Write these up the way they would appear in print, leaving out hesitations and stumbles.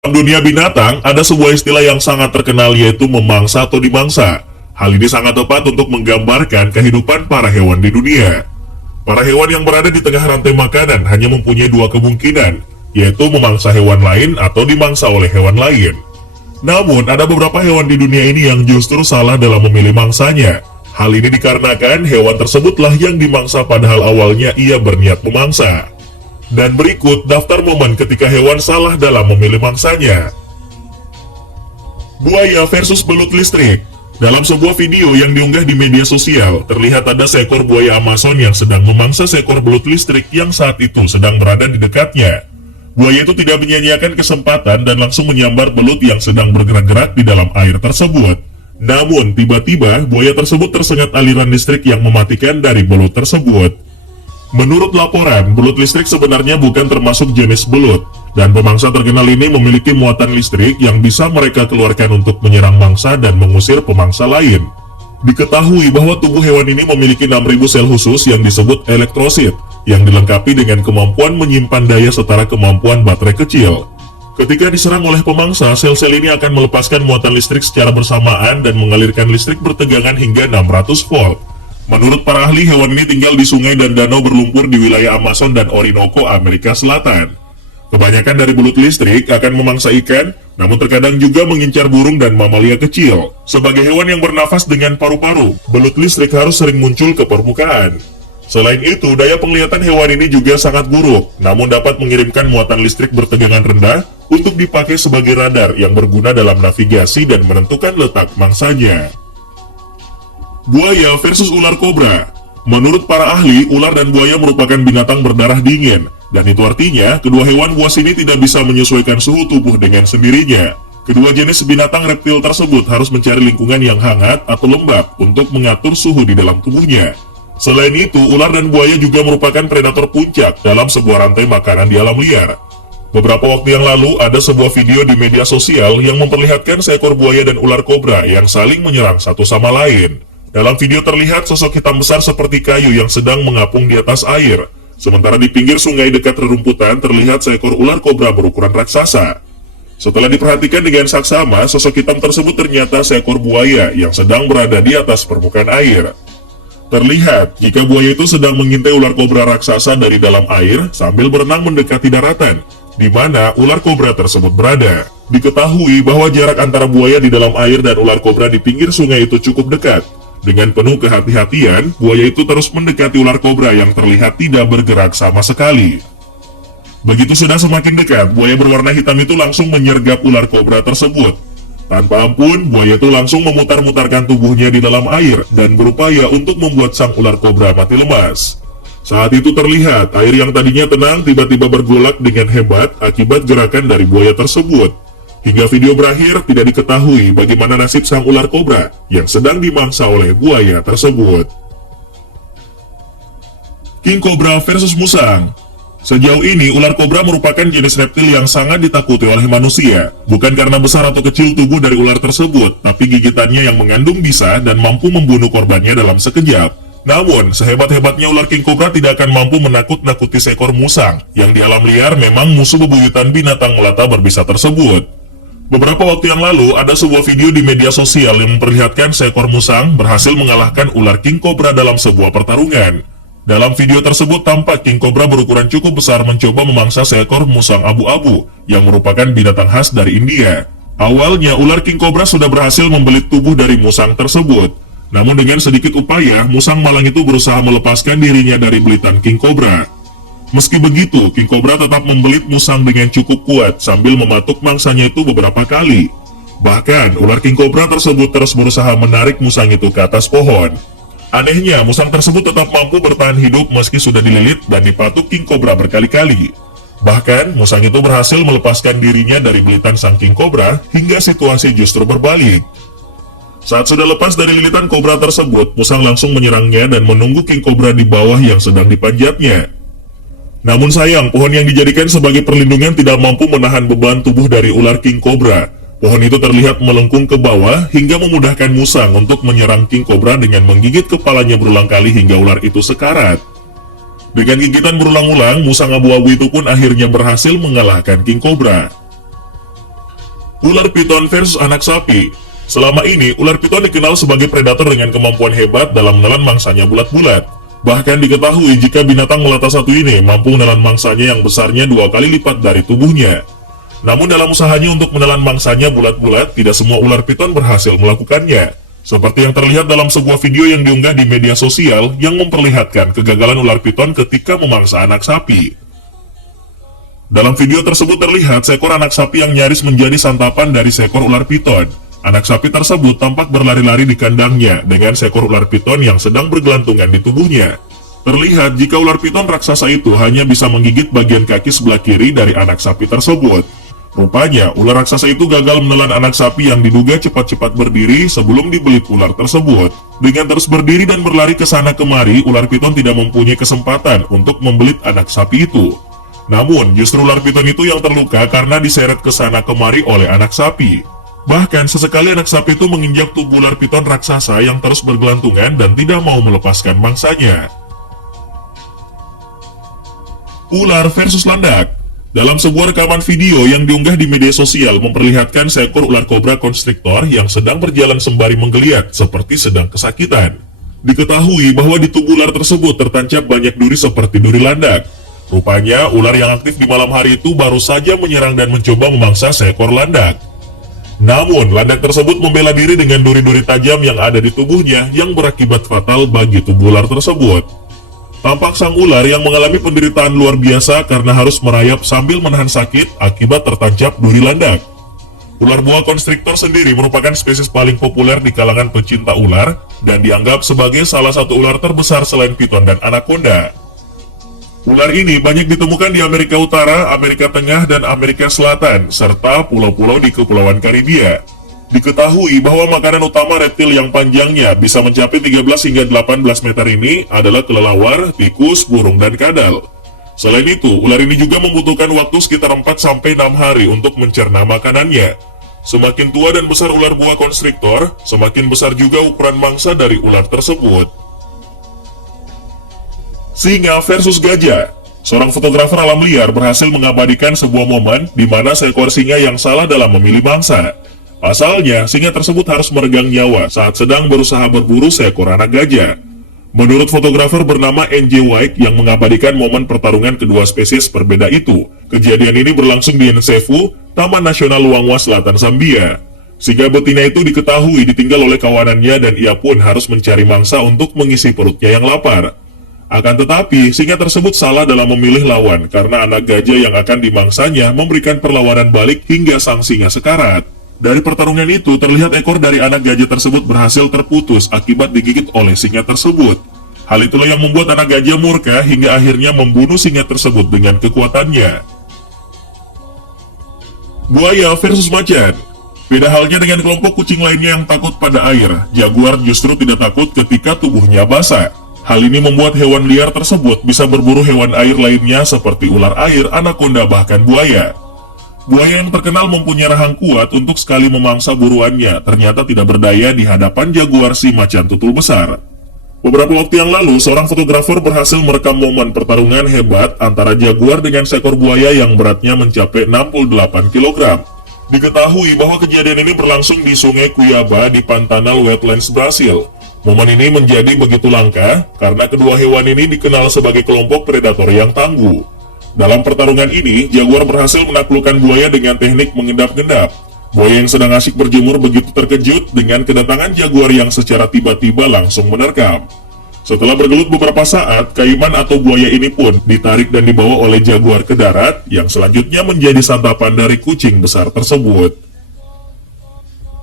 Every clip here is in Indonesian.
Dalam dunia binatang, ada sebuah istilah yang sangat terkenal yaitu memangsa atau dimangsa. Hal ini sangat tepat untuk menggambarkan kehidupan para hewan di dunia. Para hewan yang berada di tengah rantai makanan hanya mempunyai dua kemungkinan, yaitu memangsa hewan lain atau dimangsa oleh hewan lain. Namun, ada beberapa hewan di dunia ini yang justru salah dalam memilih mangsanya. Hal ini dikarenakan hewan tersebutlah yang dimangsa padahal awalnya ia berniat memangsa. Dan berikut daftar momen ketika hewan salah dalam memilih mangsanya. Buaya versus belut listrik. Dalam sebuah video yang diunggah di media sosial, terlihat ada seekor buaya Amazon yang sedang memangsa seekor belut listrik yang saat itu sedang berada di dekatnya. Buaya itu tidak menyia-nyiakan kesempatan dan langsung menyambar belut yang sedang bergerak-gerak di dalam air tersebut. Namun, tiba-tiba buaya tersebut tersengat aliran listrik yang mematikan dari belut tersebut. Menurut laporan, belut listrik sebenarnya bukan termasuk jenis belut, dan pemangsa terkenal ini memiliki muatan listrik yang bisa mereka keluarkan untuk menyerang mangsa dan mengusir pemangsa lain. Diketahui bahwa tubuh hewan ini memiliki 6.000 sel khusus yang disebut elektrosit, yang dilengkapi dengan kemampuan menyimpan daya setara kemampuan baterai kecil. Ketika diserang oleh pemangsa, sel-sel ini akan melepaskan muatan listrik secara bersamaan dan mengalirkan listrik bertegangan hingga 600 volt. Menurut para ahli, hewan ini tinggal di sungai dan danau berlumpur di wilayah Amazon dan Orinoco, Amerika Selatan. Kebanyakan dari belut listrik akan memangsa ikan, namun terkadang juga mengincar burung dan mamalia kecil. Sebagai hewan yang bernafas dengan paru-paru, belut listrik harus sering muncul ke permukaan. Selain itu, daya penglihatan hewan ini juga sangat buruk, namun dapat mengirimkan muatan listrik bertegangan rendah untuk dipakai sebagai radar yang berguna dalam navigasi dan menentukan letak mangsanya. Buaya versus ular kobra. Menurut para ahli, ular dan buaya merupakan binatang berdarah dingin, dan itu artinya kedua hewan buas ini tidak bisa menyesuaikan suhu tubuh dengan sendirinya. Kedua jenis binatang reptil tersebut harus mencari lingkungan yang hangat atau lembab untuk mengatur suhu di dalam tubuhnya. Selain itu, ular dan buaya juga merupakan predator puncak dalam sebuah rantai makanan di alam liar. Beberapa waktu yang lalu, ada sebuah video di media sosial yang memperlihatkan seekor buaya dan ular kobra yang saling menyerang satu sama lain. Dalam video terlihat sosok hitam besar seperti kayu yang sedang mengapung di atas air. Sementara di pinggir sungai dekat rerumputan terlihat seekor ular kobra berukuran raksasa. Setelah diperhatikan dengan saksama, sosok hitam tersebut ternyata seekor buaya yang sedang berada di atas permukaan air. Terlihat jika buaya itu sedang mengintai ular kobra raksasa dari dalam air sambil berenang mendekati daratan, di mana ular kobra tersebut berada. Diketahui bahwa jarak antara buaya di dalam air dan ular kobra di pinggir sungai itu cukup dekat. Dengan penuh kehati-hatian, buaya itu terus mendekati ular kobra yang terlihat tidak bergerak sama sekali. Begitu sudah semakin dekat, buaya berwarna hitam itu langsung menyergap ular kobra tersebut. Tanpa ampun, buaya itu langsung memutar-mutarkan tubuhnya di dalam air dan berupaya untuk membuat sang ular kobra mati lemas. Saat itu terlihat, air yang tadinya tenang tiba-tiba bergolak dengan hebat akibat gerakan dari buaya tersebut. Hingga video berakhir, tidak diketahui bagaimana nasib sang ular kobra yang sedang dimangsa oleh buaya tersebut. King Cobra versus musang. Sejauh ini, ular kobra merupakan jenis reptil yang sangat ditakuti oleh manusia. Bukan karena besar atau kecil tubuh dari ular tersebut, tapi gigitannya yang mengandung bisa dan mampu membunuh korbannya dalam sekejap. Namun, sehebat-hebatnya ular king cobra tidak akan mampu menakut-nakuti seekor musang, yang di alam liar memang musuh bebuyutan binatang melata berbisa tersebut. Beberapa waktu yang lalu, ada sebuah video di media sosial yang memperlihatkan seekor musang berhasil mengalahkan ular king cobra dalam sebuah pertarungan. Dalam video tersebut tampak king cobra berukuran cukup besar mencoba memangsa seekor musang abu-abu, yang merupakan binatang khas dari India. Awalnya, ular king cobra sudah berhasil membelit tubuh dari musang tersebut. Namun dengan sedikit upaya, musang malang itu berusaha melepaskan dirinya dari belitan king cobra. Meski begitu, king cobra tetap membelit musang dengan cukup kuat sambil mematuk mangsanya itu beberapa kali. Bahkan, ular king cobra tersebut terus berusaha menarik musang itu ke atas pohon. Anehnya, musang tersebut tetap mampu bertahan hidup meski sudah dililit dan dipatuk king cobra berkali-kali. Bahkan, musang itu berhasil melepaskan dirinya dari belitan sang king cobra hingga situasi justru berbalik. Saat sudah lepas dari lilitan kobra tersebut, musang langsung menyerangnya dan menunggu king cobra di bawah yang sedang dipanjatnya. Namun sayang, pohon yang dijadikan sebagai perlindungan tidak mampu menahan beban tubuh dari ular king cobra. Pohon itu terlihat melengkung ke bawah hingga memudahkan musang untuk menyerang king cobra dengan menggigit kepalanya berulang kali hingga ular itu sekarat. Dengan gigitan berulang-ulang, musang abu-abu itu pun akhirnya berhasil mengalahkan king cobra. Ular piton versus anak sapi. Selama ini, ular piton dikenal sebagai predator dengan kemampuan hebat dalam menelan mangsanya bulat-bulat. Bahkan diketahui jika binatang melata satu ini mampu menelan mangsanya yang besarnya 2 kali lipat dari tubuhnya. Namun dalam usahanya untuk menelan mangsanya bulat-bulat, tidak semua ular piton berhasil melakukannya. Seperti yang terlihat dalam sebuah video yang diunggah di media sosial yang memperlihatkan kegagalan ular piton ketika memangsa anak sapi. Dalam video tersebut terlihat seekor anak sapi yang nyaris menjadi santapan dari seekor ular piton. Anak sapi tersebut tampak berlari-lari di kandangnya dengan seekor ular piton yang sedang bergelantungan di tubuhnya. Terlihat jika ular piton raksasa itu hanya bisa menggigit bagian kaki sebelah kiri dari anak sapi tersebut. Rupanya, ular raksasa itu gagal menelan anak sapi yang diduga cepat-cepat berdiri sebelum dibelit ular tersebut. Dengan terus berdiri dan berlari ke sana kemari, ular piton tidak mempunyai kesempatan untuk membelit anak sapi itu. Namun, justru ular piton itu yang terluka karena diseret ke sana kemari oleh anak sapi. Bahkan, sesekali anak sapi itu menginjak tubuh ular piton raksasa yang terus bergelantungan dan tidak mau melepaskan mangsanya. Ular versus landak. Dalam sebuah rekaman video yang diunggah di media sosial memperlihatkan seekor ular kobra konstriktor yang sedang berjalan sembari menggeliat seperti sedang kesakitan. Diketahui bahwa di tubuh ular tersebut tertancap banyak duri seperti duri landak. Rupanya, ular yang aktif di malam hari itu baru saja menyerang dan mencoba memangsa seekor landak. Namun, landak tersebut membela diri dengan duri-duri tajam yang ada di tubuhnya yang berakibat fatal bagi tubuh ular tersebut. Tampak sang ular yang mengalami penderitaan luar biasa karena harus merayap sambil menahan sakit akibat tertancap duri landak. Ular boa konstriktor sendiri merupakan spesies paling populer di kalangan pecinta ular dan dianggap sebagai salah satu ular terbesar selain piton dan anaconda. Ular ini banyak ditemukan di Amerika Utara, Amerika Tengah, dan Amerika Selatan, serta pulau-pulau di Kepulauan Karibia. Diketahui bahwa makanan utama reptil yang panjangnya bisa mencapai 13 hingga 18 meter ini adalah kelelawar, tikus, burung, dan kadal. Selain itu, ular ini juga membutuhkan waktu sekitar 4-6 hari untuk mencerna makanannya. Semakin tua dan besar ular boa konstriktor, semakin besar juga ukuran mangsa dari ular tersebut. Singa versus gajah. Seorang fotografer alam liar berhasil mengabadikan sebuah momen di mana seekor singa yang salah dalam memilih mangsa. Pasalnya, singa tersebut harus meregang nyawa saat sedang berusaha berburu seekor anak gajah. Menurut fotografer bernama N.J. White yang mengabadikan momen pertarungan kedua spesies berbeda itu, kejadian ini berlangsung di Nsevu, Taman Nasional Luangwa Selatan, Zambia. Singa betina itu diketahui ditinggal oleh kawanannya dan ia pun harus mencari mangsa untuk mengisi perutnya yang lapar. Akan tetapi, singa tersebut salah dalam memilih lawan karena anak gajah yang akan dimangsanya memberikan perlawanan balik hingga sang singa sekarat. Dari pertarungan itu, terlihat ekor dari anak gajah tersebut berhasil terputus akibat digigit oleh singa tersebut. Hal itulah yang membuat anak gajah murka hingga akhirnya membunuh singa tersebut dengan kekuatannya. Buaya versus macan. Beda halnya dengan kelompok kucing lainnya yang takut pada air, jaguar justru tidak takut ketika tubuhnya basah. Hal ini membuat hewan liar tersebut bisa berburu hewan air lainnya seperti ular air, anaconda, bahkan buaya. Buaya yang terkenal mempunyai rahang kuat untuk sekali memangsa buruannya, ternyata tidak berdaya di hadapan jaguar si macan tutul besar. Beberapa waktu yang lalu, seorang fotografer berhasil merekam momen pertarungan hebat antara jaguar dengan seekor buaya yang beratnya mencapai 68 kg. Diketahui bahwa kejadian ini berlangsung di Sungai Cuiabá di Pantanal Wetlands, Brasil. Momen ini menjadi begitu langka karena kedua hewan ini dikenal sebagai kelompok predator yang tangguh. Dalam pertarungan ini, jaguar berhasil menaklukkan buaya dengan teknik mengendap-endap. Buaya yang sedang asyik berjemur begitu terkejut dengan kedatangan jaguar yang secara tiba-tiba langsung menerkam. Setelah bergelut beberapa saat, kaiman atau buaya ini pun ditarik dan dibawa oleh jaguar ke darat, yang selanjutnya menjadi santapan dari kucing besar tersebut.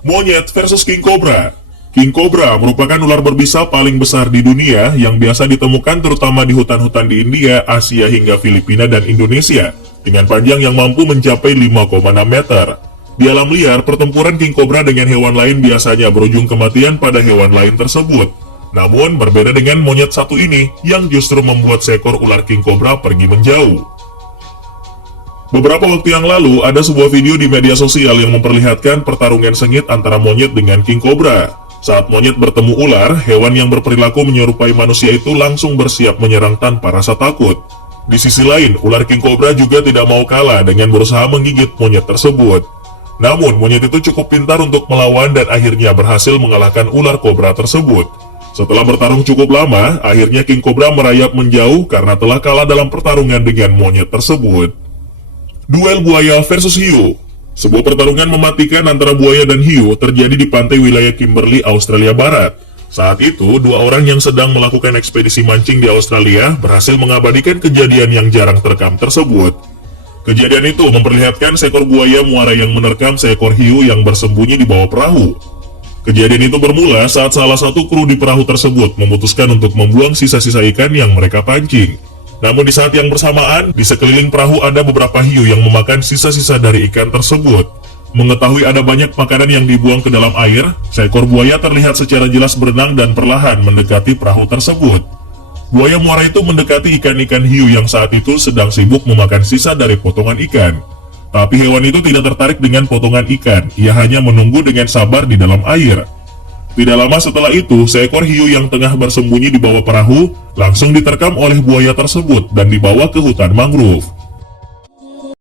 Monyet versus king cobra. King cobra merupakan ular berbisa paling besar di dunia yang biasa ditemukan terutama di hutan-hutan di India, Asia hingga Filipina dan Indonesia, dengan panjang yang mampu mencapai 5,6 meter. Di alam liar, pertempuran king cobra dengan hewan lain biasanya berujung kematian pada hewan lain tersebut. Namun, berbeda dengan monyet satu ini yang justru membuat seekor ular king cobra pergi menjauh. Beberapa waktu yang lalu, ada sebuah video di media sosial yang memperlihatkan pertarungan sengit antara monyet dengan king cobra. Saat monyet bertemu ular, hewan yang berperilaku menyerupai manusia itu langsung bersiap menyerang tanpa rasa takut. Di sisi lain, ular king cobra juga tidak mau kalah dengan berusaha menggigit monyet tersebut. Namun, monyet itu cukup pintar untuk melawan dan akhirnya berhasil mengalahkan ular kobra tersebut. Setelah bertarung cukup lama, akhirnya King Cobra merayap menjauh karena telah kalah dalam pertarungan dengan monyet tersebut. Duel buaya versus hiu. Sebuah pertarungan mematikan antara buaya dan hiu terjadi di pantai wilayah Kimberley, Australia Barat. Saat itu, dua orang yang sedang melakukan ekspedisi mancing di Australia berhasil mengabadikan kejadian yang jarang terekam tersebut. Kejadian itu memperlihatkan seekor buaya muara yang menerkam seekor hiu yang bersembunyi di bawah perahu. Kejadian itu bermula saat salah satu kru di perahu tersebut memutuskan untuk membuang sisa-sisa ikan yang mereka pancing. Namun di saat yang bersamaan, di sekeliling perahu ada beberapa hiu yang memakan sisa-sisa dari ikan tersebut. Mengetahui ada banyak makanan yang dibuang ke dalam air, seekor buaya terlihat secara jelas berenang dan perlahan mendekati perahu tersebut. Buaya muara itu mendekati ikan-ikan hiu yang saat itu sedang sibuk memakan sisa dari potongan ikan. Tapi hewan itu tidak tertarik dengan potongan ikan, ia hanya menunggu dengan sabar di dalam air. Tidak lama setelah itu, seekor hiu yang tengah bersembunyi di bawah perahu langsung diterkam oleh buaya tersebut dan dibawa ke hutan mangrove.